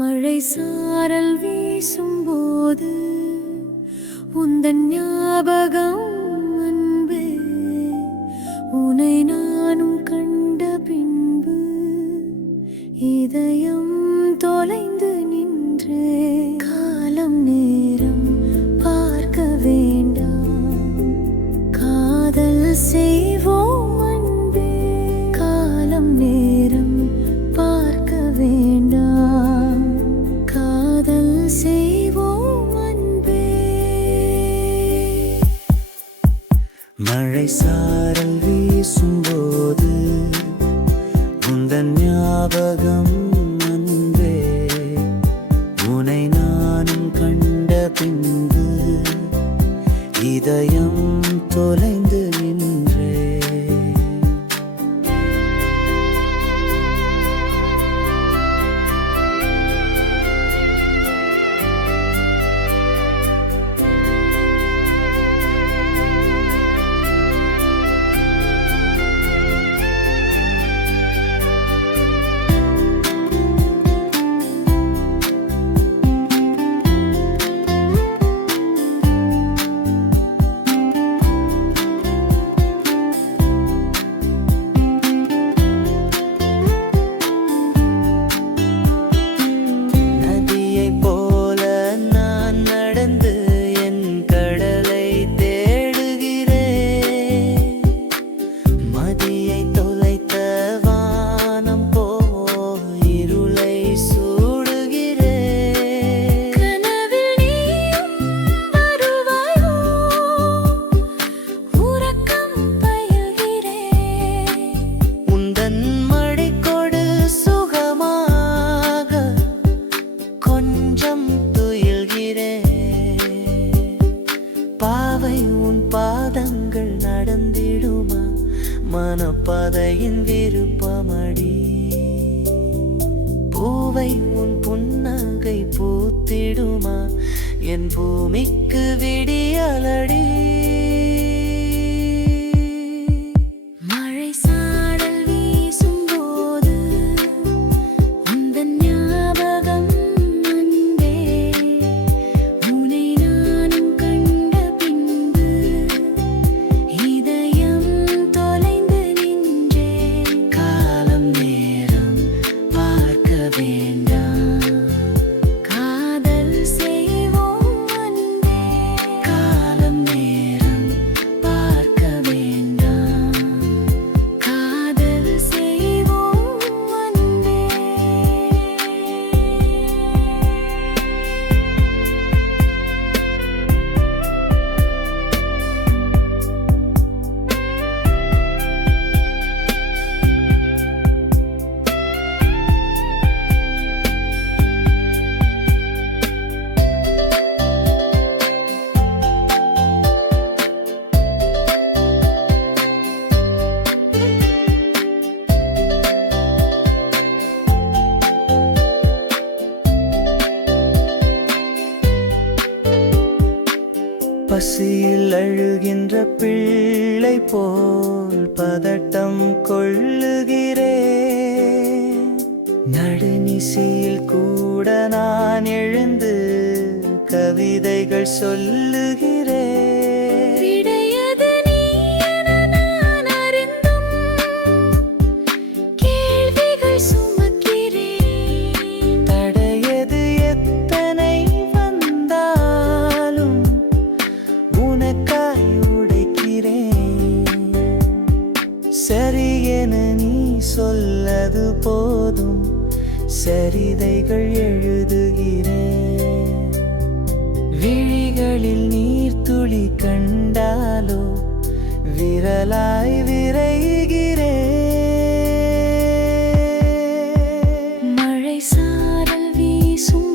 மழை சாரல் வீசும்போது உந்தன் ஞாபகம் அன்பே, உனை நானும் கண்ட பின்பு இதயம் தொலைந்து நின்று காலம் நேரம் பார்க்க வேண்டாம், காதல் செய்வோம் அன்பே, காலம் நேரம் பார்க்க வேண்டாம், காதல் செய்வோம் அன்பே. மழை சாரல் வீசும்போது உந்தன் ஞாபகம் அன்பே, உனை நானும் கண்ட பின்பு இதயம் தொலைந்து நின்றே. பாவை உன் பாதங்கள் நடந்திடுமா, மனப்பதையின் விருப்பமடி, பூவை உன் புன்னகை பூத்திடுமா, என் பூமிக்கு விடியலடி. பசியில் அழுகின்ற பிள்ளை போல் பதட்டம் கொள்ளுகிறேன், நடுநிசியில் கூட நான் எழுந்து கவிதைகள் சொல்லுகிறேன். சரியென நீ சொல்லது போதும், சரிதைகள் எழுதுகிறேன். விழிகளில் நீர் துளி கண்டாலோ விரலாய் விரைகிறேன். மழை சாரல் வீசும்